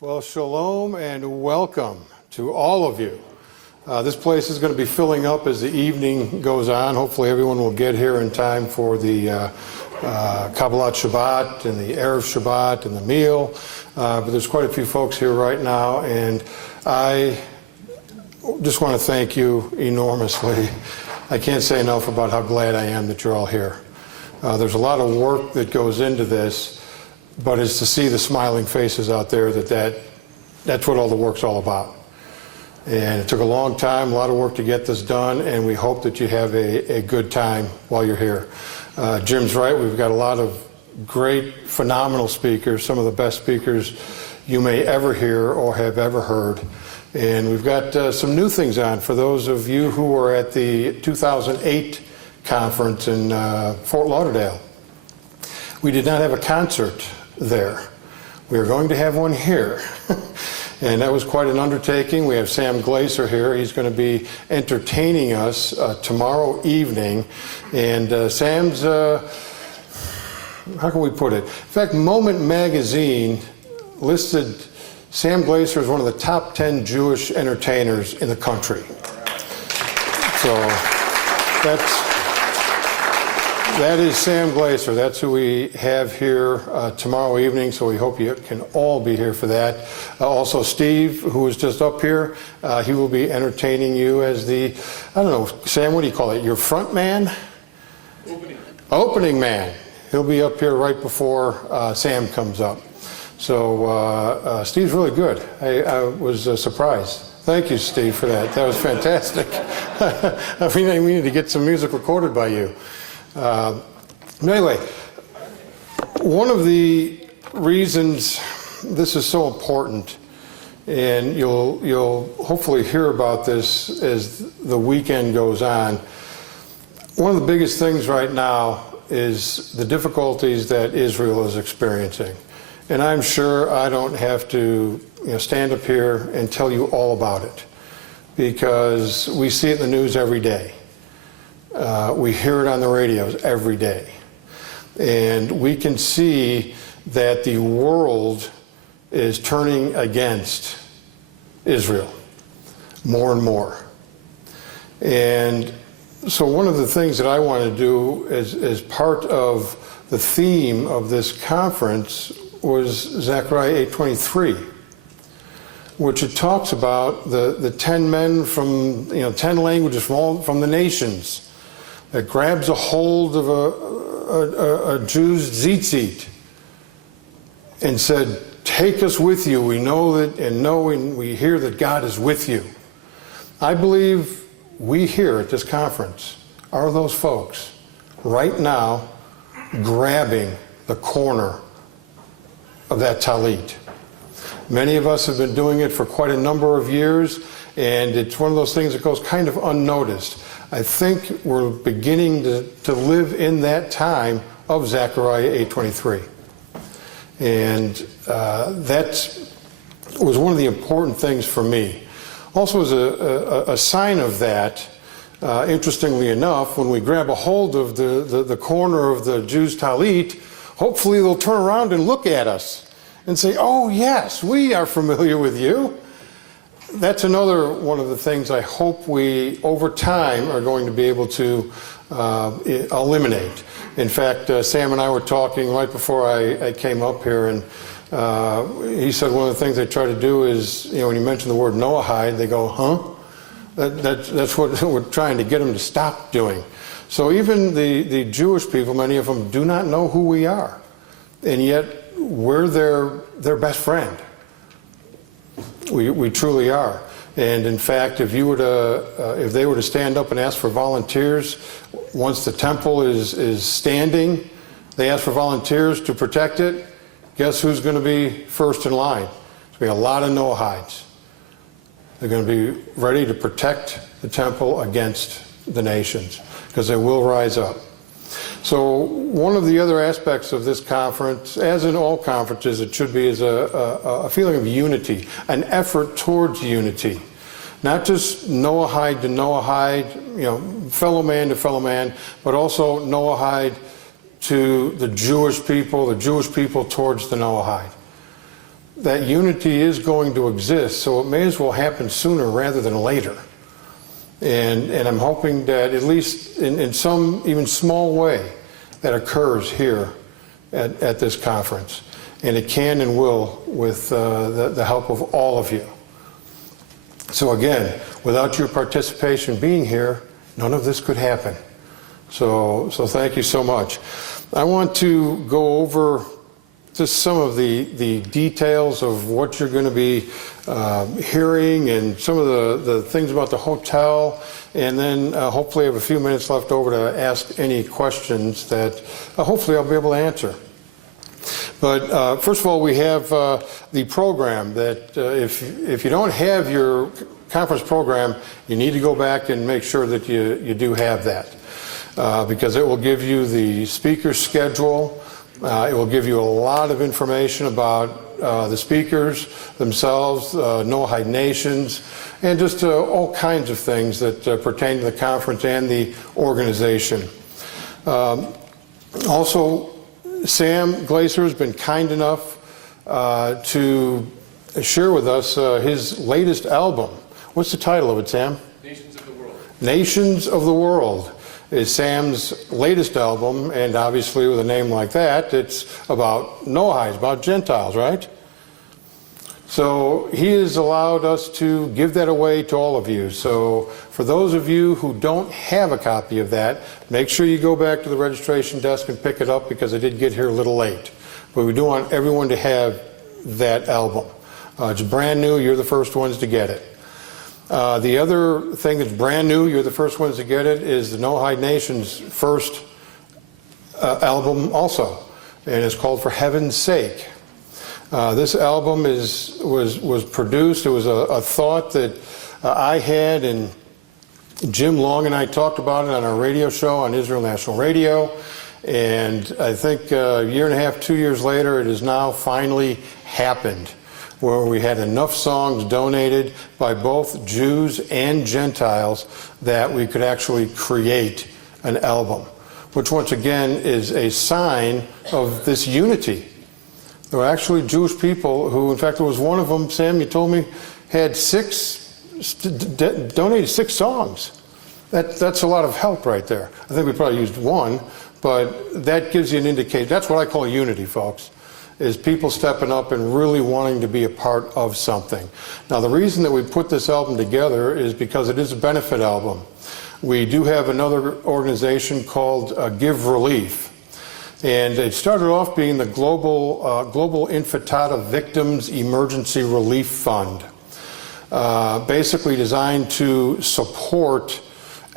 Well, shalom and welcome to all of you. This place is going to be filling up as the evening goes on. Hopefully everyone will get here in time for the Kabbalat Shabbat and the Erev Shabbat and the meal. But there's quite a few folks here right now, and I just want to thank you enormously. I can't say enough about how glad I am that you're all here. There's a lot of work that goes into this, but it's to see the smiling faces out there that's what all the work's all about. And it took a long time, a lot of work to get this done, and we hope that you have a good time while you're here. Jim's right, we've got a lot of great, phenomenal speakers, some of the best speakers you may ever hear or have ever heard. And we've got some new things on for those of you who were at the 2008 conference in Fort Lauderdale. We did not have a concert there. We are going to have one here. And that was quite an undertaking. We have Sam Glaser here. He's going to be entertaining us tomorrow evening. And Sam's, how can we put it? In fact, Moment Magazine listed Sam Glaser as one of the top 10 Jewish entertainers in the country. So that is Sam Glaser. That's who we have here tomorrow evening, so we hope you can all be here for that. Also Steve, who is just up here, he will be entertaining you as the, I don't know, Sam, what do you call it? Your front man? Opening man. He'll be up here right before Sam comes up. So Steve's really good. I was surprised. Thank you, Steve, for that. That was fantastic. We need to get some music recorded by you. Anyway, one of the reasons this is so important, and you'll hopefully hear about this as the weekend goes on, one of the biggest things right now is the difficulties that Israel is experiencing. And I'm sure I don't have to stand up here and tell you all about it, because we see it in the news every day. We hear it on the radios every day. And we can see that the world is turning against Israel more and more. And so one of the things that I want to do as part of the theme of this conference was Zechariah 8:23, which it talks about the 10 men from 10 languages from the nations that grabs a hold of a Jew's tzitzit and said, "Take us with you. We know that, and we hear that God is with you." I believe we here at this conference are those folks right now grabbing the corner of that talit. Many of us have been doing it for quite a number of years, and it's one of those things that goes kind of unnoticed. I think we're beginning to live in that time of Zechariah 8:23. And that was one of the important things for me. Also, as a sign of that, interestingly enough, when we grab a hold of the corner of the Jew's talit, hopefully they'll turn around and look at us and say, "Oh yes, we are familiar with you." That's another one of the things I hope we, over time, are going to be able to eliminate. In fact, Sam and I were talking right before I came up here, and he said one of the things they try to do is, when you mention the word Noahide, they go, "Huh?" That's what we're trying to get them to stop doing. So even the Jewish people, many of them do not know who we are, and yet we're their best friend. We truly are. And in fact, if they were to stand up and ask for volunteers, once the temple is standing, they ask for volunteers to protect it. Guess who's going to be first in line? There's going to be a lot of Noahides. They're going to be ready to protect the temple against the nations, because they will rise up. So one of the other aspects of this conference, as in all conferences, it should be, is a feeling of unity, an effort towards unity. Not just Noahide to Noahide, fellow man to fellow man, but also Noahide to the Jewish people towards the Noahide. that unity is going to exist, so it may as well happen sooner rather than later. And I'm hoping that at least in some even small way that occurs here at this conference. And it can and will with the help of all of you. So again, without your participation being here, none of this could happen. So thank you so much. I want to go over just some of the details of what you're going to be hearing and some of the things about the hotel, and then hopefully I have a few minutes left over to ask any questions that hopefully I'll be able to answer. But first of all, we have the program that if you don't have your conference program, you need to go back and make sure that you do have that, because it will give you the speaker schedule. It will give you a lot of information about the speakers themselves, Noahide Nations, and just all kinds of things that pertain to the conference and the organization. Also, Sam Glaser has been kind enough to share with us his latest album. What's the title of it, Sam? Nations of the World. Nations of the World is Sam's latest album, and obviously with a name like that, it's about Noahides, about Gentiles, right? So he has allowed us to give that away to all of you. So for those of you who don't have a copy of that, make sure you go back to the registration desk and pick it up, because I did get here a little late. But we do want everyone to have that album. It's brand new. You're the first ones to get it. The other thing that's brand new, you're the first ones to get it, is the Noahide Nations' first album also, and it's called For Heaven's Sake. This album was produced. It was a thought that I had, and Jim Long and I talked about it on our radio show on Israel National Radio, and I think a year and a half, 2 years later, it has now finally happened, where we had enough songs donated by both Jews and Gentiles that we could actually create an album, which once again is a sign of this unity. There were actually Jewish people who, in fact, there was one of them, Sam, you told me, had donated 6 songs. That's a lot of help right there. I think we probably used 1, but that gives you an indication. That's what I call unity, folks, is people stepping up and really wanting to be a part of something. Now, the reason that we put this album together is because it is a benefit album. We do have another organization called Give Relief, and it started off being the Global Intifada Victims Emergency Relief Fund, basically designed to support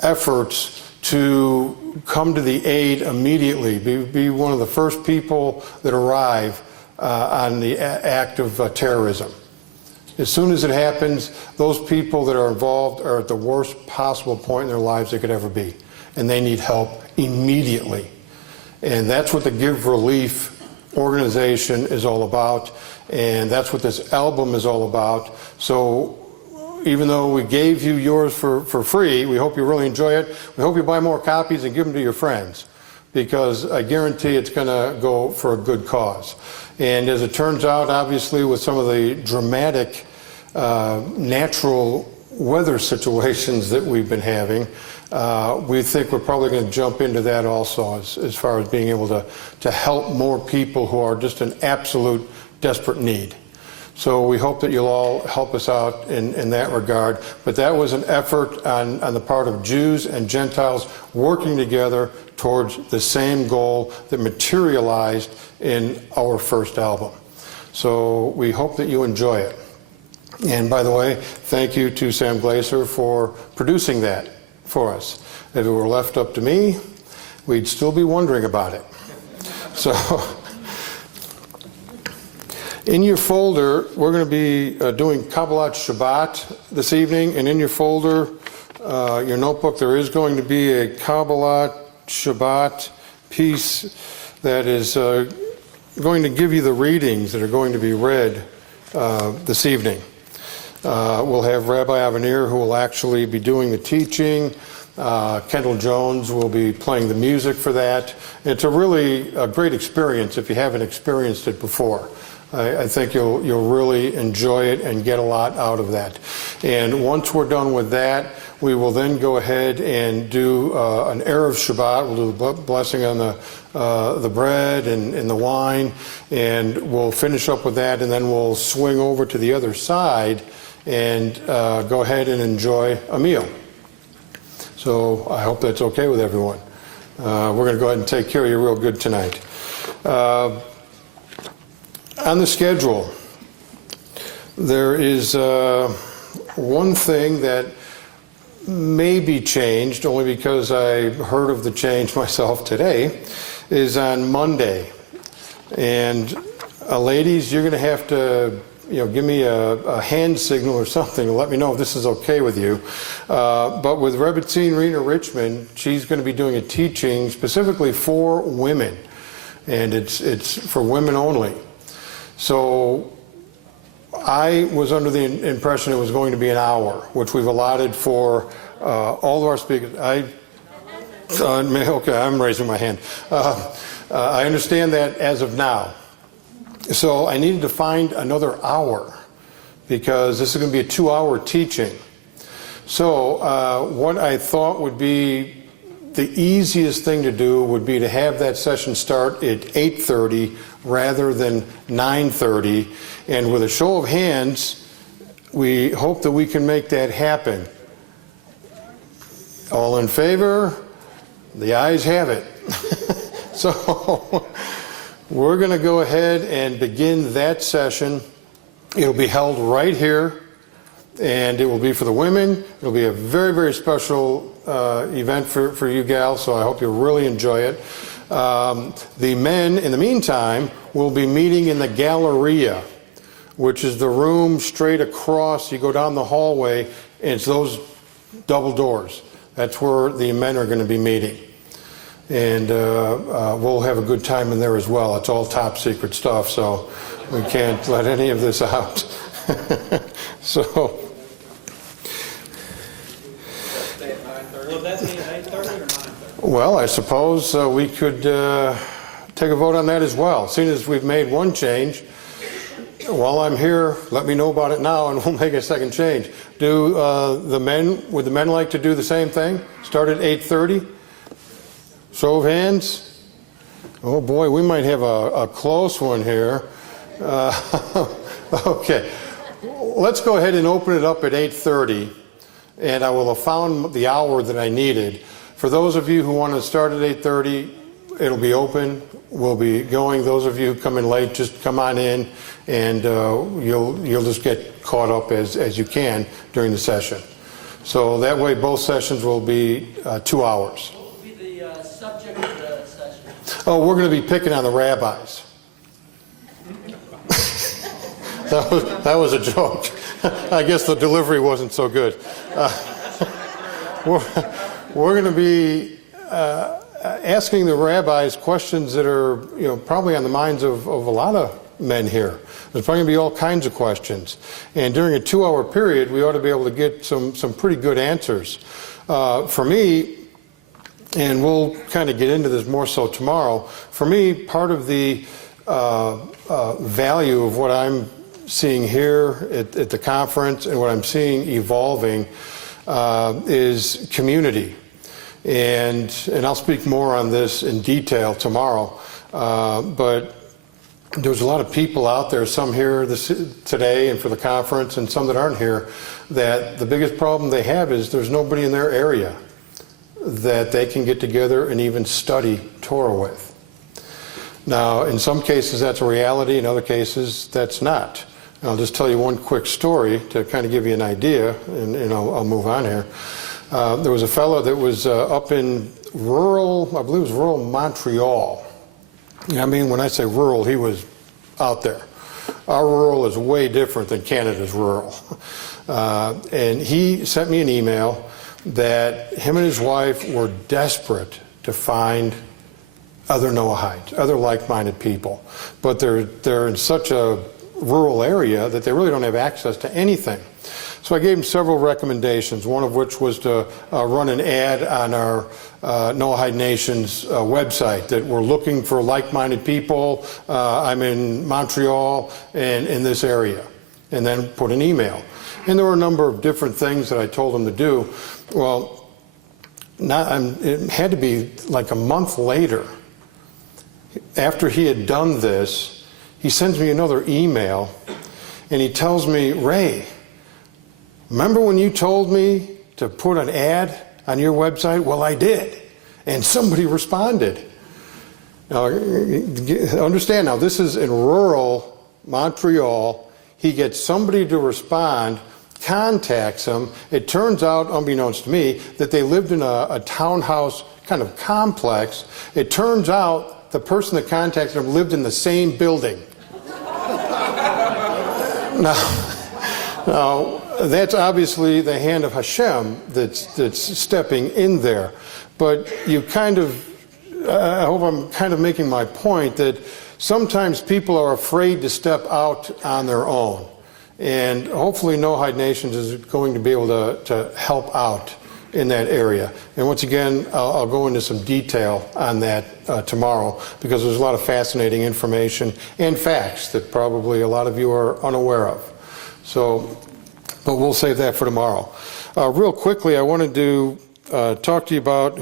efforts to come to the aid immediately, be one of the first people that arrive on the act of terrorism. As soon as it happens, those people that are involved are at the worst possible point in their lives they could ever be, and they need help immediately. And that's what the Give Relief organization is all about, and that's what this album is all about. So even though we gave you yours for free, we hope you really enjoy it. We hope you buy more copies and give them to your friends, because I guarantee it's going to go for a good cause. And as it turns out, obviously, with some of the dramatic natural weather situations that we've been having, we think we're probably going to jump into that also, as far as being able to help more people who are just in absolute desperate need. So we hope that you'll all help us out in that regard. But that was an effort on the part of Jews and Gentiles working together towards the same goal that materialized in our first album. So we hope that you enjoy it. And by the way, thank you to Sam Glaser for producing that for us. If it were left up to me, we'd still be wondering about it. So in your folder, we're going to be doing Kabbalat Shabbat this evening, and in your folder, your notebook, there is going to be a Kabbalat Shabbat piece that is going to give you the readings that are going to be read this evening. We'll have Rabbi Avenir, who will actually be doing the teaching, Kendall Jones will be playing the music for that. It's a great experience if you haven't experienced it before. I think you'll really enjoy it and get a lot out of that. And once we're done with that, we will then go ahead and do an Erev Shabbat. We'll do the blessing on the bread and the wine, and we'll finish up with that, and then we'll swing over to the other side and go ahead and enjoy a meal. So I hope that's okay with everyone. We're going to go ahead and take care of you real good tonight. On the schedule, there is one thing that may be changed, only because I heard of the change myself today, is on Monday. And ladies, you're going to have to give me a hand signal or something to let me know if this is okay with you. But with Rebbetzin Rena Richmond, she's going to be doing a teaching specifically for women. And it's for women only. So I was under the impression it was going to be an hour, which we've allotted for all of our speakers. Okay, I'm raising my hand. I understand that as of now. So I needed to find another hour because this is going to be a 2-hour teaching. So what I thought would be the easiest thing to do would be to have that session start at 8:30 rather than 9:30. And with a show of hands, we hope that we can make that happen. All in favor? The ayes have it. So we're going to go ahead and begin that session. It'll be held right here, and it will be for the women. It'll be a very, very special event for you gals, so I hope you'll really enjoy it. The men, in the meantime, will be meeting in the Galleria, which is the room straight across. You go down the hallway, and it's those double doors. That's where the men are going to be meeting. And we'll have a good time in there as well. It's all top secret stuff, so we can't let any of this out. So. Will that be at 8:30 or 9:30? Well, I suppose we could take a vote on that as well. As soon as we've made one change, while I'm here, let me know about it now, and we'll make a second change. Would the men like to do the same thing? Start at 8:30? Show of hands? Oh boy, we might have a close one here. Okay, let's go ahead and open it up at 8:30, and I will have found the hour that I needed. For those of you who want to start at 8:30, it'll be open. We'll be going. Those of you who come in late, just come on in, and you'll just get caught up as you can during the session. So that way, both sessions will be 2 hours. Subject of the session? Oh, we're going to be picking on the rabbis. That was a joke. I guess the delivery wasn't so good. We're going to be asking the rabbis questions that are probably on the minds of a lot of men here. There's probably going to be all kinds of questions. And during a 2-hour period, we ought to be able to get some pretty good answers. For me, and we'll kind of get into this more so tomorrow, for me, part of the value of what I'm seeing here at the conference and what I'm seeing evolving is community. And I'll speak more on this in detail tomorrow. But there's a lot of people out there, some here today and for the conference, and some that aren't here, that the biggest problem they have is there's nobody in their area that they can get together and even study Torah with. Now, in some cases that's a reality, in other cases that's not. And I'll just tell you one quick story to kind of give you an idea, and I'll move on here. There was a fellow that was up in rural, I believe it was rural Montreal. I mean, when I say rural, he was out there. Our rural is way different than Canada's rural. And he sent me an email that him and his wife were desperate to find other Noahides, other like-minded people. But they're in such a rural area that they really don't have access to anything. So I gave him several recommendations, one of which was to run an ad on our Noahide Nations website that we're looking for like-minded people. I'm in Montreal and in this area, and then put an email. And there were a number of different things that I told him to do. Well, it had to be like a month later, after he had done this, he sends me another email, and he tells me, Ray, remember when you told me to put an ad on your website? Well, I did, and somebody responded. Now, understand now, this is in rural Montreal. He gets somebody to respond, contacts him. It turns out, unbeknownst to me, that they lived in a townhouse kind of complex. It turns out the person that contacted him lived in the same building. Now, that's obviously the hand of Hashem that's stepping in there. But you kind of, I hope I'm kind of making my point that sometimes people are afraid to step out on their own. And hopefully Noahide Nations is going to be able to help out in that area. And once again, I'll go into some detail on that tomorrow, because there's a lot of fascinating information and facts that probably a lot of you are unaware of. So, but we'll save that for tomorrow. Real quickly, I wanted to talk to you about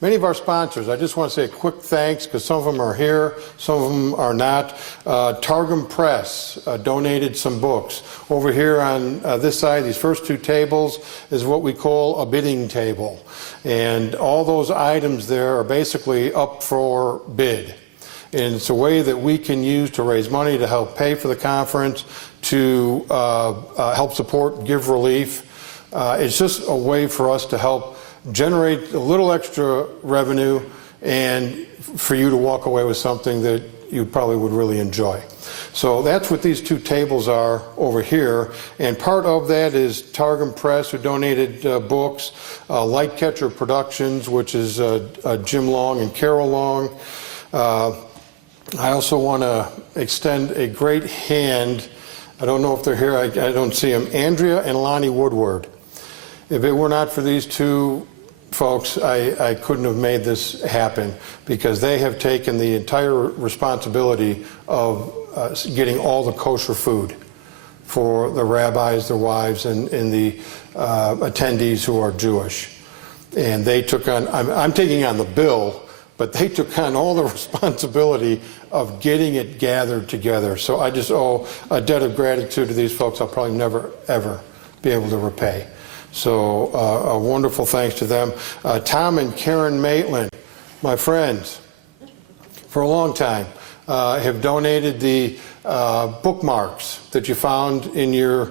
many of our sponsors. I just want to say a quick thanks, because some of them are here, some of them are not. Targum Press donated some books. Over here on this side, these first two tables, is what we call a bidding table. And all those items there are basically up for bid. And it's a way that we can use to raise money to help pay for the conference, to help support Give Relief. It's just a way for us to help generate a little extra revenue and for you to walk away with something that you probably would really enjoy. So that's what these two tables are over here. And part of that is Targum Press, who donated books, Lightcatcher Productions, which is Jim Long and Carol Long. I also want to extend a great hand. I don't know if they're here. I don't see them. Andrea and Lonnie Woodward. If it were not for these two folks, I couldn't have made this happen, because they have taken the entire responsibility of getting all the kosher food for the rabbis, their wives, and the attendees who are Jewish. And they took on, I'm taking on the bill, but they took on all the responsibility of getting it gathered together. So I just owe a debt of gratitude to these folks I'll probably never, ever be able to repay. So a wonderful thanks to them. Tom and Karen Maitland, my friends, for a long time, have donated the bookmarks that you found in your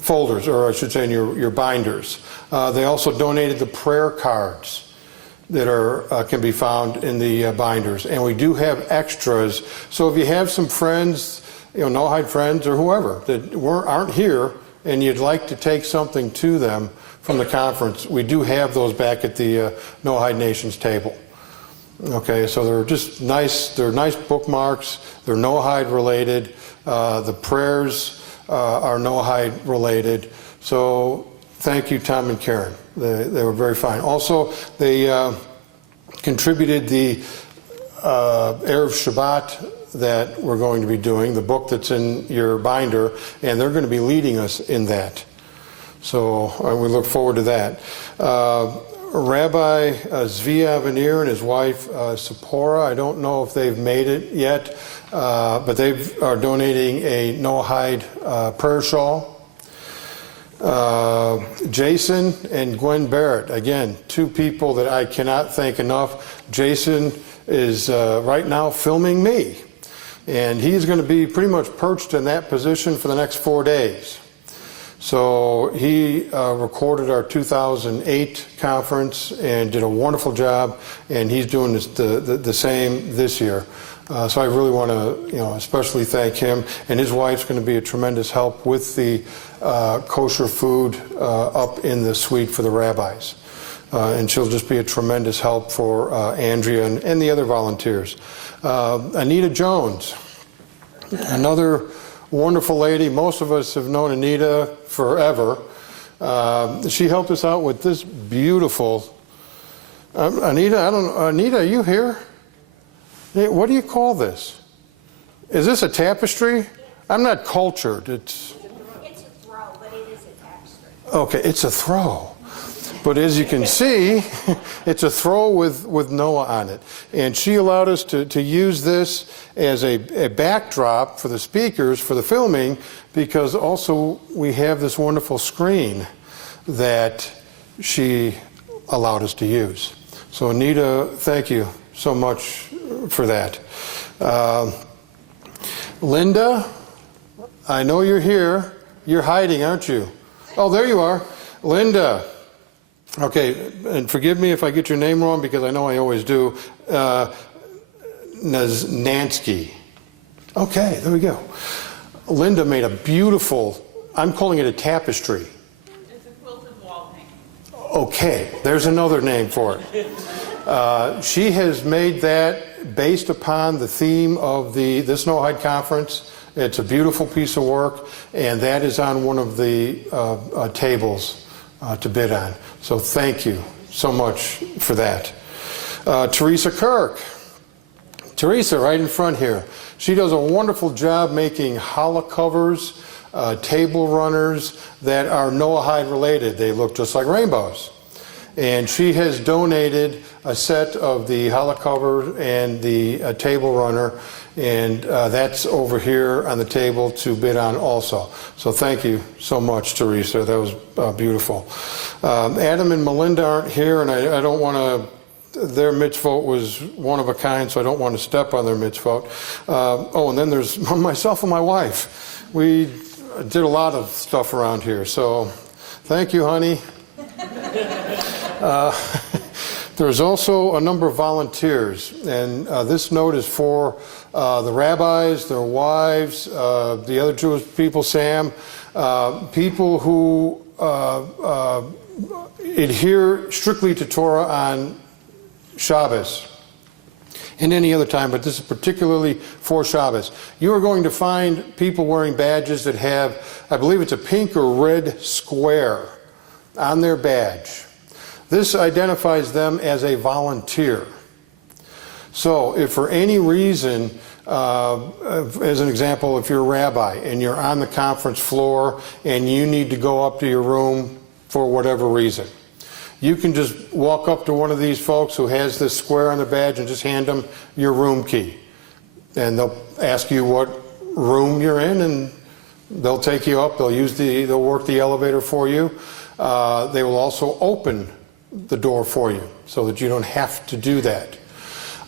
folders, or I should say in your binders. They also donated the prayer cards that can be found in the binders. And we do have extras. So if you have some friends, Noahide friends or whoever that aren't here, and you'd like to take something to them from the conference, we do have those back at the Noahide Nations table. Okay, so they're just nice. They're nice bookmarks. They're Noahide related. The prayers are Noahide related. So thank you, Tom and Karen. They were very fine. Also, they contributed the Erev Shabbat that we're going to be doing, the book that's in your binder, and they're going to be leading us in that. So we look forward to that. Rabbi Zvi Avenir and his wife Sephora, I don't know if they've made it yet, but they are donating a Noahide prayer shawl. Jason and Gwen Barrett, again, two people that I cannot thank enough. Jason is right now filming me, and he's going to be pretty much perched in that position for the next 4 days. So he recorded our 2008 conference and did a wonderful job, and he's doing the same this year. So I really want to, especially thank him. And his wife's going to be a tremendous help with the kosher food up in the suite for the rabbis. And she'll just be a tremendous help for Andrea and the other volunteers. Anita Jones, another wonderful lady. Most of us have known Anita forever. She helped us out with this beautiful, Anita, Anita, are you here? What do you call this? Is this a tapestry? I'm not cultured. It's a throw, but it is a tapestry. Okay, it's a throw. But as you can see, it's a throw with Noah on it. And she allowed us to use this as a backdrop for the speakers, for the filming, because also we have this wonderful screen that she allowed us to use. So Anita, thank you so much for that. Linda, I know you're here. You're hiding, aren't you? Oh, there you are. Linda. Okay, and forgive me if I get your name wrong, because I know I always do. Nansky. Okay, there we go. Linda made a beautiful, I'm calling it a tapestry. It's a quilted wall hanging. Okay, there's another name for it. She has made that based upon the theme of this Noahide conference. It's a beautiful piece of work, and that is on one of the tables to bid on. So thank you so much for that. Teresa Kirk. Teresa, right in front here. She does a wonderful job making challah covers, table runners that are Noahide related. They look just like rainbows. And she has donated a set of the challah cover and the table runner, and that's over here on the table to bid on also. So thank you so much, Teresa. That was beautiful. Adam and Melinda aren't here, and I don't want to, their mitzvot was one of a kind, so I don't want to step on their mitzvot. Oh, and then there's myself and my wife. We did a lot of stuff around here, so thank you, honey. There's also a number of volunteers, and this note is for the rabbis, their wives, the other Jewish people, Sam, people who adhere strictly to Torah on Shabbos and any other time, but this is particularly for Shabbos. You are going to find people wearing badges that have, I believe it's a pink or red square on their badge. This identifies them as a volunteer. So if for any reason, as an example, if you're a rabbi and you're on the conference floor and you need to go up to your room for whatever reason, you can just walk up to one of these folks who has this square on the badge and just hand them your room key. And they'll ask you what room you're in, and they'll take you up. They'll work the elevator for you. They will also open the door for you so that you don't have to do that.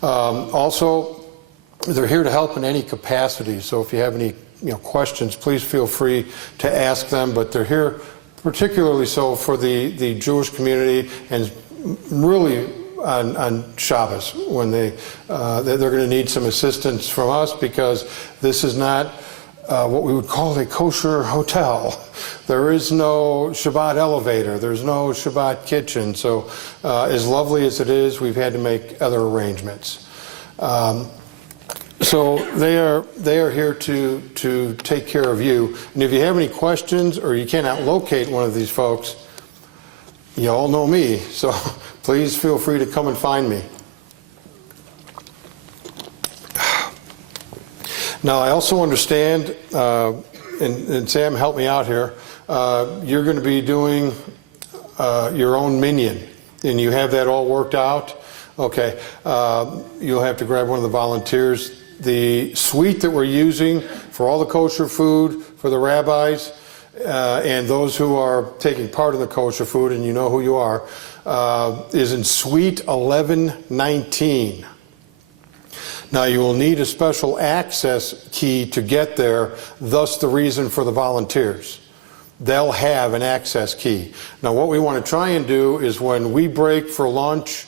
Also, they're here to help in any capacity. So if you have any questions, please feel free to ask them. But they're here particularly so for the Jewish community, and really on Shabbos when they're going to need some assistance from us, because this is not what we would call a kosher hotel. There is no Shabbat elevator. There's no Shabbat kitchen. So as lovely as it is, we've had to make other arrangements. So they are here to take care of you. And if you have any questions or you cannot locate one of these folks, you all know me. So please feel free to come and find me. Now, I also understand, and Sam, help me out here, you're going to be doing your own minyan, and you have that all worked out? Okay. You'll have to grab one of the volunteers. The suite that we're using for all the kosher food for the rabbis and those who are taking part in the kosher food, and you know who you are, is in suite 1119. Now, you will need a special access key to get there, thus the reason for the volunteers. They'll have an access key. Now, what we want to try and do is when we break for lunch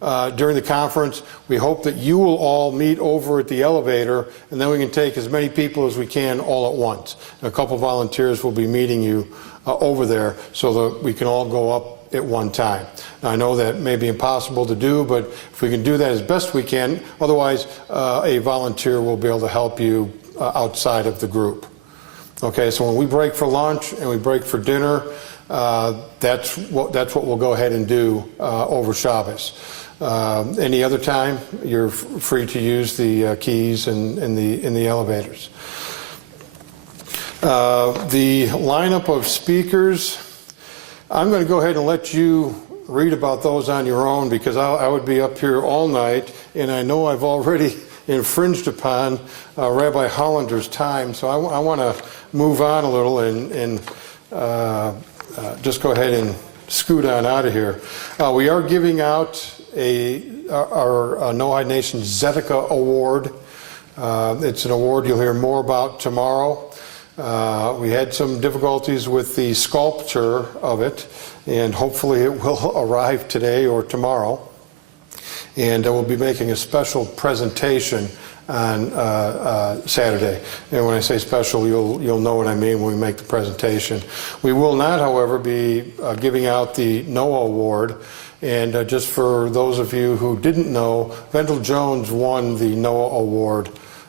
during the conference, we hope that you will all meet over at the elevator, and then we can take as many people as we can all at once. And a couple volunteers will be meeting you over there so that we can all go up at one time. Now, I know that may be impossible to do, but if we can do that as best we can, otherwise a volunteer will be able to help you outside of the group. Okay, so when we break for lunch and we break for dinner, that's what we'll go ahead and do over Shabbos. Any other time, you're free to use the keys in the elevators. The lineup of speakers, I'm going to go ahead and let you read about those on your own, because I would be up here all night, and I know I've already infringed upon Rabbi Hollander's time, so I want to move on a little and just go ahead and scoot on out of here. We are giving out our Noahide Nations Tzedakah Award. It's an award you'll hear more about tomorrow. We had some difficulties with the sculpture of it, and hopefully it will arrive today or tomorrow. And we'll be making a special presentation on Saturday. And when I say special, you'll know what I mean when we make the presentation. We will not, however, be giving out the Noah Award. And just for those of you who didn't know, Vendel Jones won the Noah Award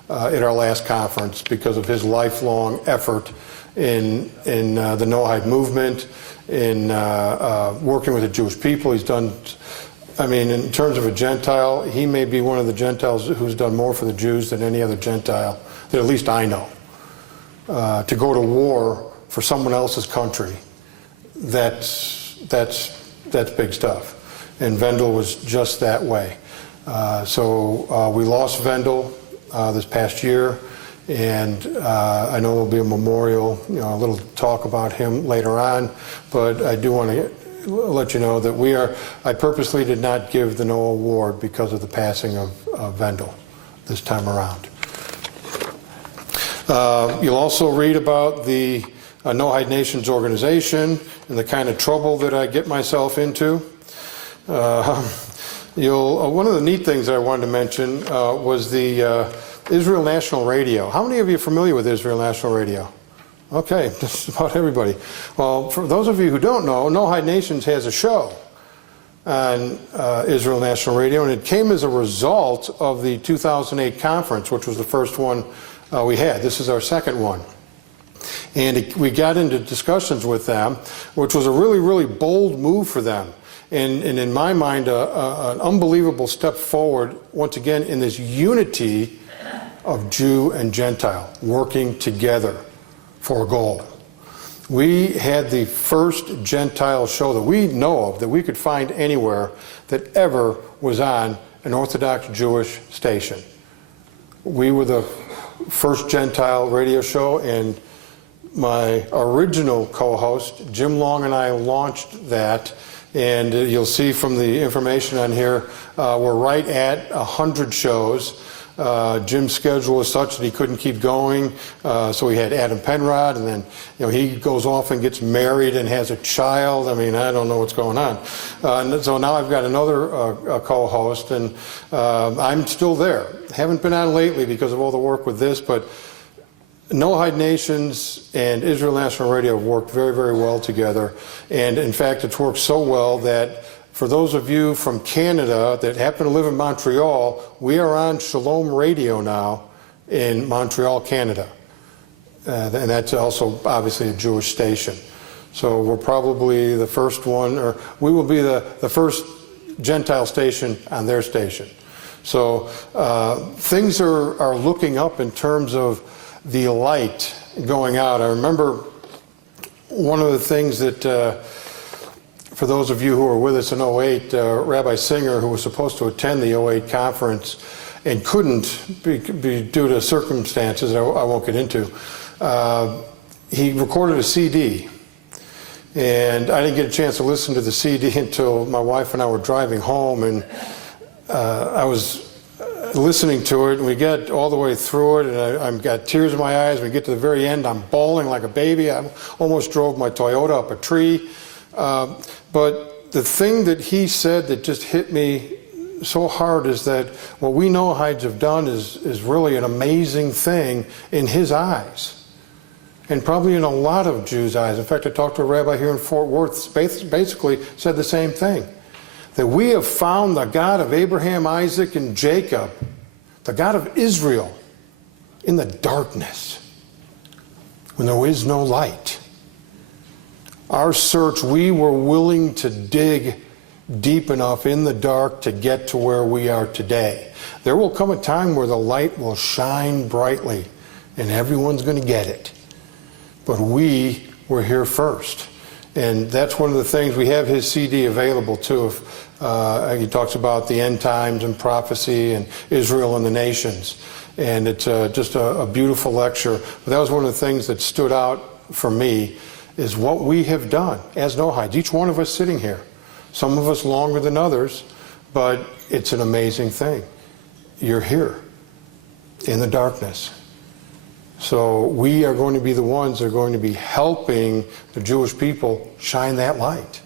at our last conference because of his lifelong effort in the Noahide movement, in working with the Jewish people. He's done, I mean, in terms of a Gentile, he may be one of the Gentiles who's done more for the Jews than any other Gentile that at least I know. To go to war for someone else's country, that's big stuff. And Vendel was just that way. So we lost Vendel this past year, and I know there'll be a memorial, a little talk about him later on, but I do want to let you know that I purposely did not give the Noah Award because of the passing of Vendel this time around. You'll also read about the Noahide Nations organization and the kind of trouble that I get myself into. One of the neat things that I wanted to mention was the Israel National Radio. How many of you are familiar with Israel National Radio? Okay, just about everybody. Well, for those of you who don't know, Noahide Nations has a show on Israel National Radio, and it came as a result of the 2008 conference, which was the first one we had. This is our second one. And we got into discussions with them, which was a really, really bold move for them. And in my mind, an unbelievable step forward, once again, in this unity of Jew and Gentile working together for a goal. We had the first Gentile show that we know of, that we could find anywhere, that ever was on an Orthodox Jewish station. We were the first Gentile radio show, and my original co-host, Jim Long, and I launched that. And you'll see from the information on here, we're right at 100 shows. Jim's schedule was such that he couldn't keep going, so we had Adam Penrod, and then he goes off and gets married and has a child. I mean, I don't know what's going on. So now I've got another co-host, and I'm still there. Haven't been on lately because of all the work with this, but Noahide Nations and Israel National Radio have worked very, very well together. And in fact, it's worked so well that for those of you from Canada that happen to live in Montreal, we are on Shalom Radio now in Montreal, Canada. And that's also obviously a Jewish station. So we're probably the first one, or we will be the first Gentile station on their station. So things are looking up in terms of the light going out. I remember one of the things that, for those of you who were with us in 08, Rabbi Singer, who was supposed to attend the 08 conference and couldn't be due to circumstances that I won't get into, he recorded a CD. And I didn't get a chance to listen to the CD until my wife and I were driving home, and I was listening to it, and we get all the way through it, and I've got tears in my eyes. We get to the very end, I'm bawling like a baby. I almost drove my Toyota up a tree. But the thing that he said that just hit me so hard is that what we Noahides have done is really an amazing thing in his eyes, and probably in a lot of Jews' eyes. In fact, I talked to a rabbi here in Fort Worth, basically said the same thing. That we have found the God of Abraham, Isaac, and Jacob, the God of Israel, in the darkness. when there is no light. Our search, we were willing to dig deep enough in the dark to get to where we are today. There will come a time where the light will shine brightly and everyone's going to get it. But we were here first. And that's one of the things. We have his CD available too. He talks about the end times and prophecy and Israel and the nations. And it's just a beautiful lecture. But that was one of the things that stood out for me, is what we have done as Noahides. Each one of us sitting here. Some of us longer than others, but it's an amazing thing. You're here in the darkness. So we are going to be the ones that are going to be helping the Jewish people shine that light.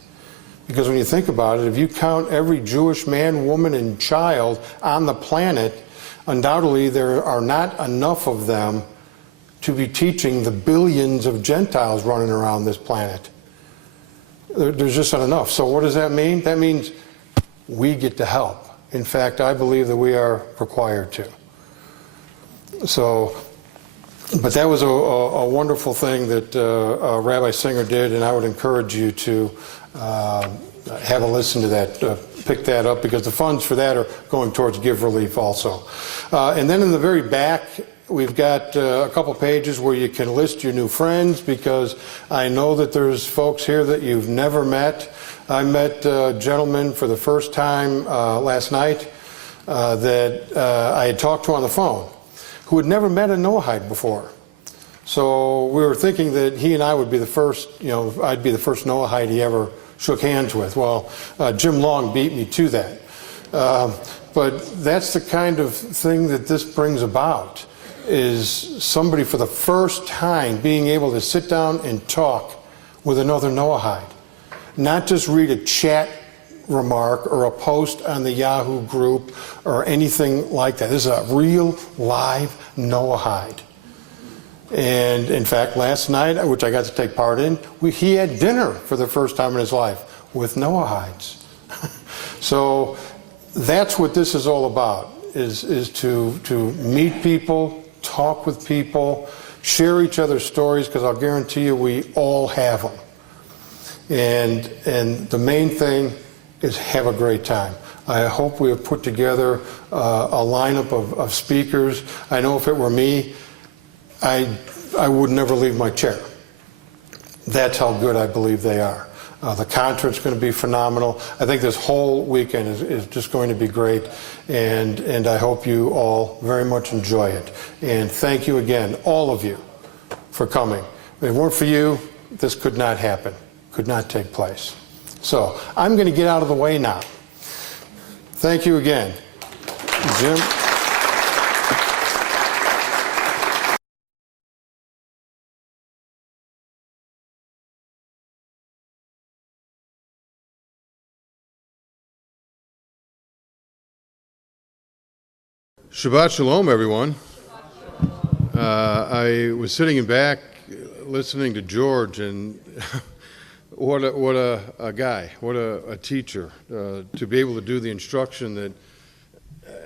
Because when you think about it, if you count every Jewish man, woman, and child on the planet, undoubtedly there are not enough of them to be teaching the billions of Gentiles running around this planet. There's just not enough. So what does that mean? That means we get to help. In fact, I believe that we are required to. So, but that was a wonderful thing that Rabbi Singer did, and I would encourage you to have a listen to that, pick that up, because the funds for that are going towards Give Relief also. And then in the very back, we've got a couple pages where you can list your new friends, because I know that there's folks here that you've never met. I met a gentleman for the first time last night that I had talked to on the phone, who had never met a Noahide before. So we were thinking that he and I would be the first, I'd be the first Noahide he ever shook hands with. Well, Jim Long beat me to that. But that's the kind of thing that this brings about, is somebody for the first time being able to sit down and talk with another Noahide. Not just read a chat remark or a post on the Yahoo group or anything like that. This is a real live Noahide. And in fact, last night, which I got to take part in, he had dinner for the first time in his life with Noahides. So that's what this is all about, is to meet people, talk with people, share each other's stories, because I'll guarantee you we all have them. And the main thing is have a great time. I hope we have put together a lineup of speakers. I know if it were me, I would never leave my chair. That's how good I believe they are. The concert's going to be phenomenal. I think this whole weekend is just going to be great, and I hope you all very much enjoy it. And thank you again, all of you, for coming. If it weren't for you, this could not happen, could not take place. So I'm going to get out of the way now. Thank you again. Jim. Shabbat Shalom, everyone. I was sitting in back listening to George, and what a guy, what a teacher. To be able to do the instruction that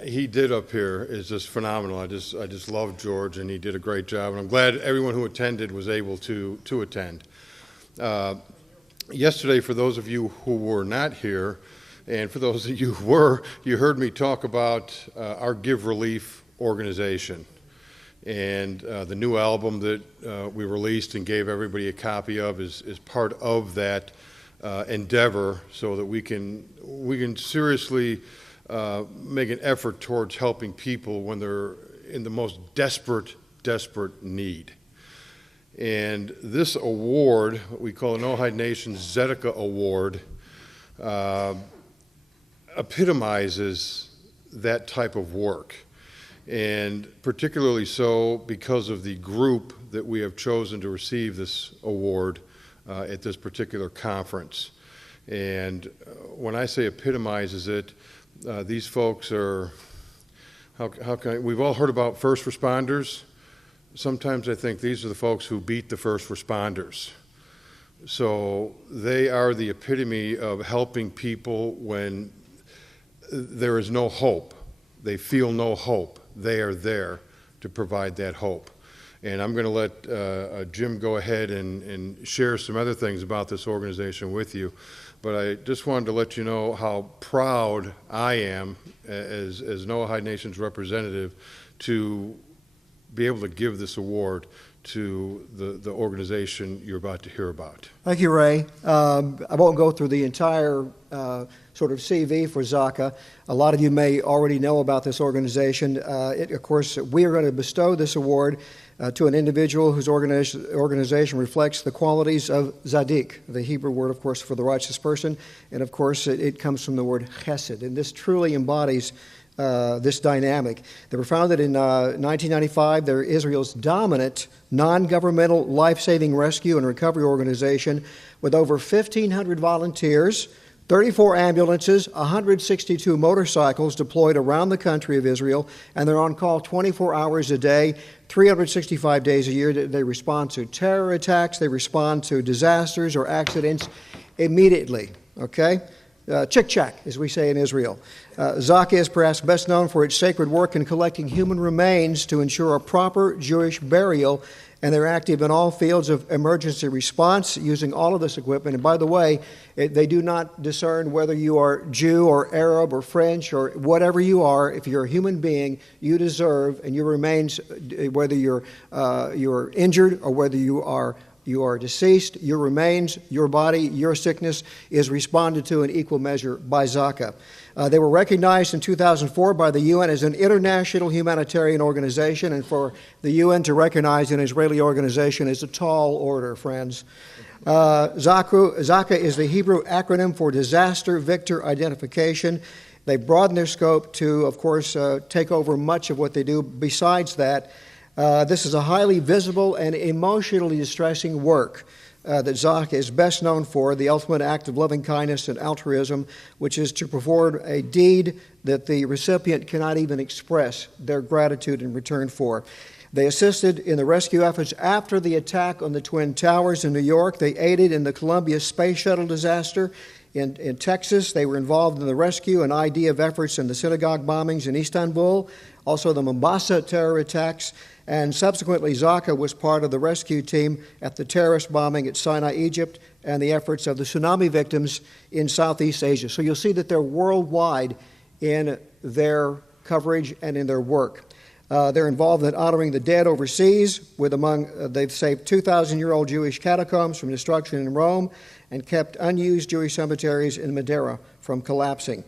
he did up here is just phenomenal. I just love George, and he did a great job, and I'm glad everyone who attended was able to attend. Yesterday, for those of you who were not here, and for those of you who were, you heard me talk about our Give Relief organization and the new album that we released and gave everybody a copy of is part of that endeavor, so that we can seriously make an effort towards helping people when they're in the most desperate need. And this award, what we call the Noahide Nations Tzedakah Award, epitomizes that type of work, and particularly so because of the group that we have chosen to receive this award at this particular conference. And when I say epitomizes it, these folks are, we've all heard about first responders. Sometimes I think these are the folks who beat the first responders. So they are the epitome of helping people when there is no hope. They feel no hope. They are there to provide that hope. And I'm going to let Jim go ahead and share some other things about this organization with you. But I just wanted to let you know how proud I am as Noahide Nations representative to be able to give this award to the organization you're about to hear about. Thank you, Ray. I won't go through the entire sort of CV for ZAKA. A lot of you may already know about this organization. Of course, we are going to bestow this award to an individual whose organization reflects the qualities of Zadik, the Hebrew word, of course, for the righteous person. And, of course, it comes from the word chesed. And this truly embodies this dynamic. They were founded in 1995. They're Israel's dominant non-governmental life-saving rescue and recovery organization with over 1,500 volunteers, 34 ambulances, 162 motorcycles deployed around the country of Israel, and they're on call 24 hours a day, 365 days a year. They respond to terror attacks. They respond to disasters or accidents immediately, okay? Chick-chack, as we say in Israel. ZAKA is perhaps best known for its sacred work in collecting human remains to ensure a proper Jewish burial, and they're active in all fields of emergency response using all of this equipment. And by the way, they do not discern whether you are Jew or Arab or French or whatever you are. If you're a human being, you deserve, and your remains, whether you're injured or whether you are deceased, your remains, your body, your sickness is responded to in equal measure by ZAKA. They were recognized in 2004 by the UN as an international humanitarian organization, and for the UN to recognize an Israeli organization is a tall order, friends. ZAKA is the Hebrew acronym for Disaster Victor Identification. They broaden their scope to, of course, take over much of what they do. Besides that, this is a highly visible and emotionally distressing work that ZAKA is best known for, the ultimate act of loving kindness and altruism, which is to perform a deed that the recipient cannot even express their gratitude in return for. They assisted in the rescue efforts after the attack on the Twin Towers in New York. They aided in the Columbia Space Shuttle disaster in Texas. They were involved in the rescue and ID of efforts in the synagogue bombings in Istanbul, also the Mombasa terror attacks, and subsequently ZAKA was part of the rescue team at the terrorist bombing at Sinai, Egypt, and the efforts of the tsunami victims in Southeast Asia. So you'll see that they're worldwide in their coverage and in their work. They're involved in honoring the dead overseas. They've saved 2,000-year-old Jewish catacombs from destruction in Rome and kept unused Jewish cemeteries in Madeira from collapsing.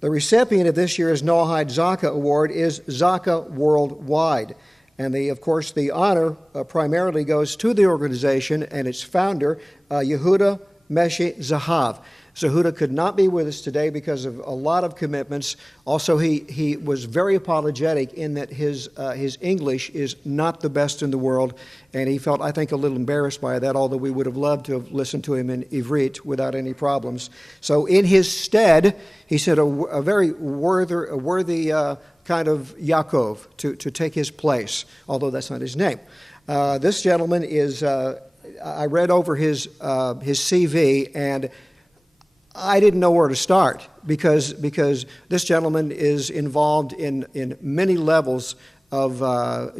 The recipient of this year's Noahide ZAKA Award is ZAKA Worldwide. And of course, the honor primarily goes to the organization and its founder, Yehuda Meshi Zahav. Yehuda could not be with us today because of a lot of commitments. Also, he was very apologetic in that his English is not the best in the world, and he felt, I think, a little embarrassed by that, although we would have loved to have listened to him in Ivrit without any problems. So in his stead, he said a very worthy kind of Yaakov to take his place, although that's not his name. This gentleman is, I read over his CV, and I didn't know where to start because this gentleman is involved in many levels of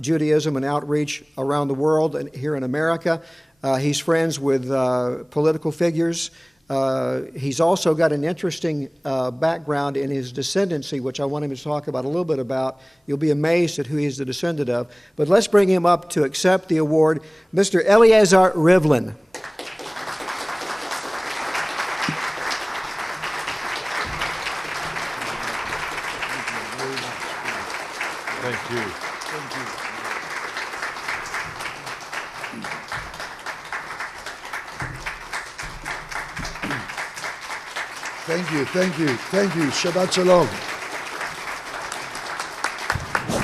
Judaism and outreach around the world and here in America. He's friends with political figures. He's also got an interesting background in his descendancy, which I want him to talk about a little bit about. You'll be amazed at who he's the descendant of. But let's bring him up to accept the award, Mr. Eliazer Rivlin. Thank you. Thank you. Shabbat Shalom.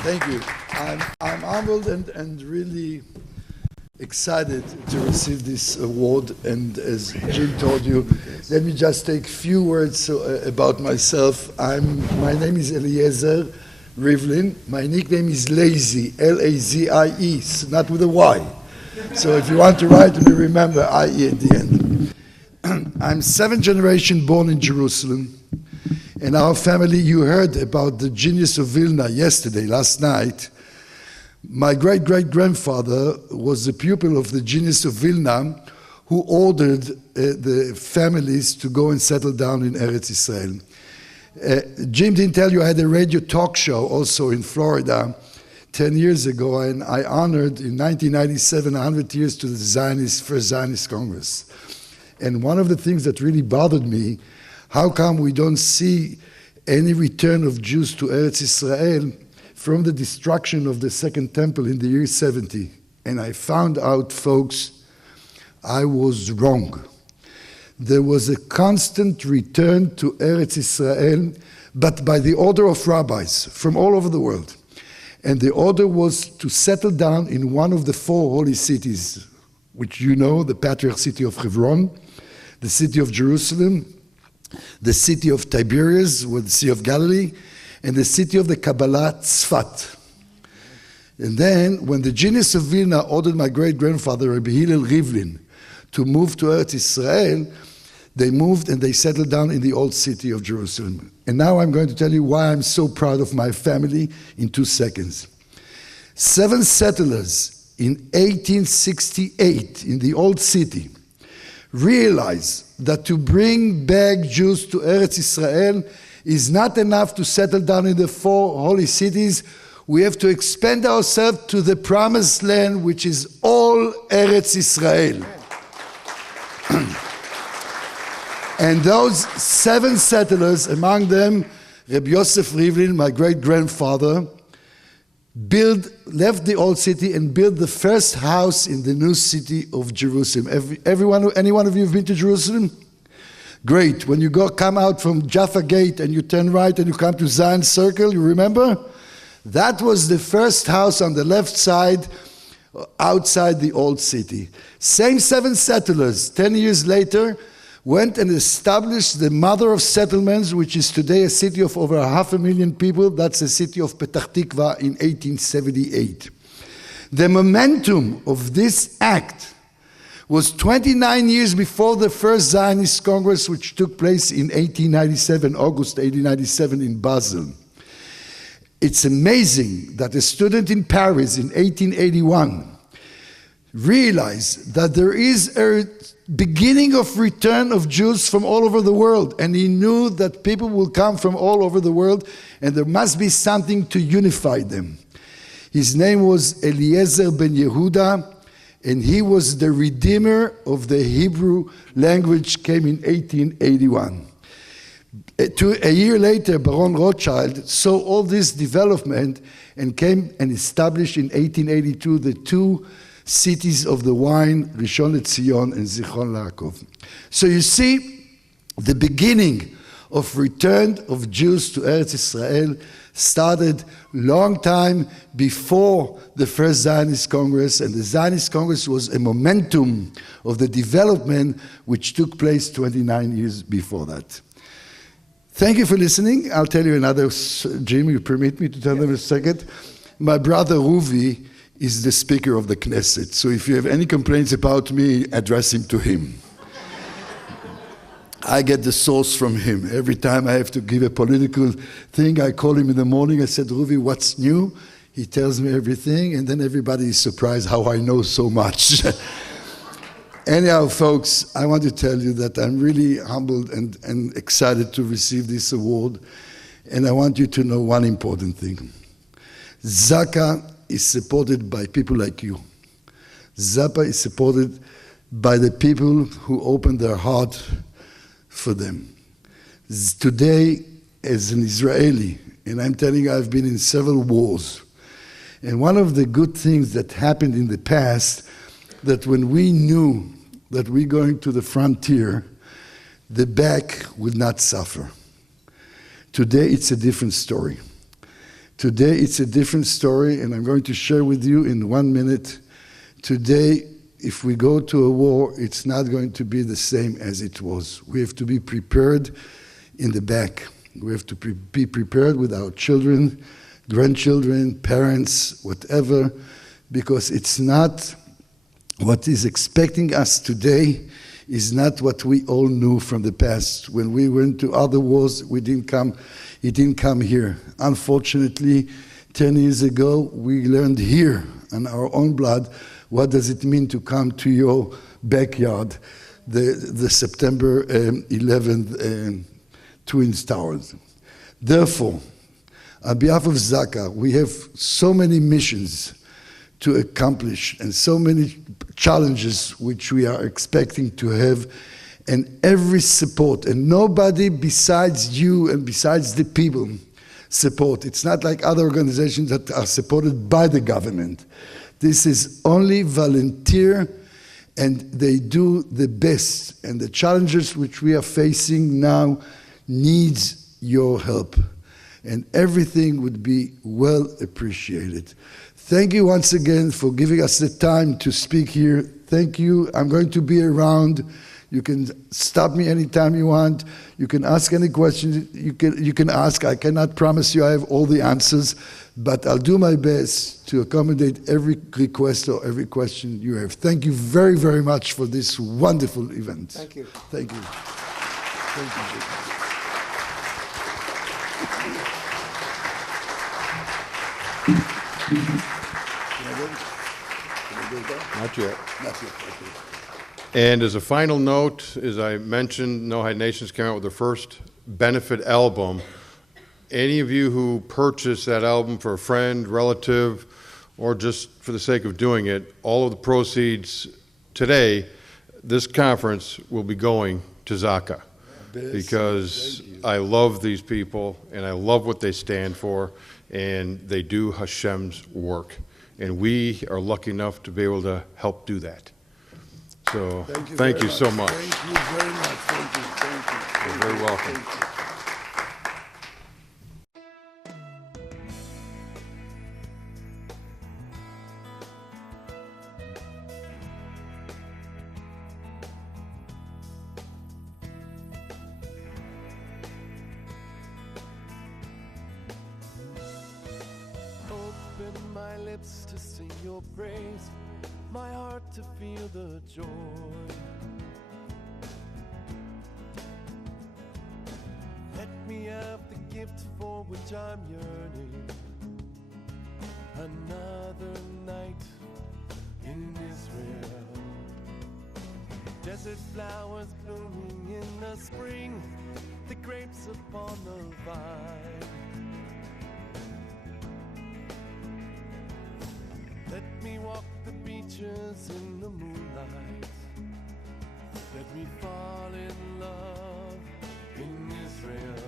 Thank you. I'm humbled and really excited to receive this award. And as Jim told you, let me just take a few words about myself. My name is Eliazer Rivlin. My nickname is Lazy, L-A-Z-I-E, not with a Y. So if you want to write me, remember I-E at the end. I'm seventh generation born in Jerusalem. In our family, you heard about the genius of Vilna last night. My great-great-grandfather was the pupil of the genius of Vilna, who ordered the families to go and settle down in Eretz Israel. Jim didn't tell you I had a radio talk show also in Florida 10 years ago, and I honored in 1997 100 years to the First Zionist Congress. And one of the things that really bothered me, how come we don't see any return of Jews to Eretz Israel from the destruction of the Second Temple in the year 70? And I found out, folks, I was wrong. There was a constant return to Eretz Israel, but by the order of rabbis from all over the world. And the order was to settle down in one of the four holy cities, which you know, the patriarch city of Hebron, the city of Jerusalem, the city of Tiberias, with the Sea of Galilee, and the city of the Kabbalah, Tzfat. And then, when the genius of Vilna ordered my great-grandfather, Rabbi Hillel Rivlin, to move to Eretz Israel, they moved and they settled down in the old city of Jerusalem. And now I'm going to tell you why I'm so proud of my family in 2 seconds. 7 settlers in 1868 in the old city realized that to bring back Jews to Eretz Israel is not enough to settle down in the 4 holy cities. We have to expand ourselves to the promised land, which is all Eretz Israel. And those 7 settlers, among them Rabbi Yosef Rivlin, my great-grandfather, left the old city and built the first house in the new city of Jerusalem. Any one of you have been to Jerusalem? Great. When you come out from Jaffa Gate and you turn right and you come to Zion Circle, you remember? That was the first house on the left side outside the old city. Same 7 settlers, 10 years later, went and established the mother of settlements, which is today a city of over 500,000 people. That's the city of Petah Tikva in 1878. The momentum of this act was 29 years before the first Zionist Congress, which took place in 1897, August 1897 in Basel. It's amazing that a student in Paris in 1881 realized that there is a beginning of return of Jews from all over the world, and he knew that people will come from all over the world and there must be something to unify them. His name was Eliezer ben Yehuda, and he was the redeemer of the Hebrew language, came in 1881. A year later, Baron Rothschild saw all this development and came and established in 1882 the 2 cities of the wine, Rishon LeZion and Zichron LeYaakov. So you see, the beginning of return of Jews to Eretz Israel started long time before the first Zionist Congress, and the Zionist Congress was a momentum of the development which took place 29 years before that. Thank you for listening. I'll tell you another, Jim, you permit me to tell them a second? My brother Ruvi is the Speaker of the Knesset. So if you have any complaints about me, address him to him. I get the source from him. Every time I have to give a political thing, I call him in the morning. I said, Ruvi, what's new? He tells me everything, and then everybody is surprised how I know so much. Anyhow, folks, I want to tell you that I'm really humbled and excited to receive this award. And I want you to know one important thing. ZAKA is supported by people like you. ZAKA is supported by the people who open their heart for them. Today, as an Israeli, and I'm telling you, I've been in several wars, and one of the good things that happened in the past, that when we knew that we're going to the frontier, the back would not suffer. Today, it's a different story. Today, it's a different story, and I'm going to share with you in 1 minute. Today, if we go to a war, it's not going to be the same as it was. We have to be prepared in the back. We have to be prepared with our children, grandchildren, parents, whatever, because it's not what is expecting us today is not what we all knew from the past. When we went to other wars, it didn't come here. Unfortunately, 10 years ago, we learned here in our own blood what does it mean to come to your backyard, the September 11th Twin Towers. Therefore, on behalf of ZAKA, we have so many missions to accomplish and so many challenges which we are expecting to have, and every support, and nobody besides you and besides the people support. It's not like other organizations that are supported by the government. This is only volunteer, and they do the best. And the challenges which we are facing now needs your help. And everything would be well appreciated. Thank you once again for giving us the time to speak here. Thank you. I'm going to be around. You can stop me anytime you want. You can ask any questions you can ask. I cannot promise you I have all the answers, but I'll do my best to accommodate every request or every question you have. Thank you very, very much for this wonderful event. Thank you. Thank you. Thank you. Not yet. Not yet. And as a final note, as I mentioned, Noahide Nations came out with their first benefit album. Any of you who purchase that album for a friend, relative, or just for the sake of doing it, all of the proceeds today, this conference will be going to ZAKA. Because I love these people, and I love what they stand for, and they do Hashem's work. And we are lucky enough to be able to help do that. So thank you so much. Thank you very much. Thank you. Thank you. You're very welcome. Thank you. Open my lips to sing your praise, my heart to feel the joy. Let me have the gift for which I'm yearning. Another night in Israel. Desert flowers blooming in the spring, the grapes upon the vine. Let me walk the beaches in the moonlight. Let me fall in love in Israel.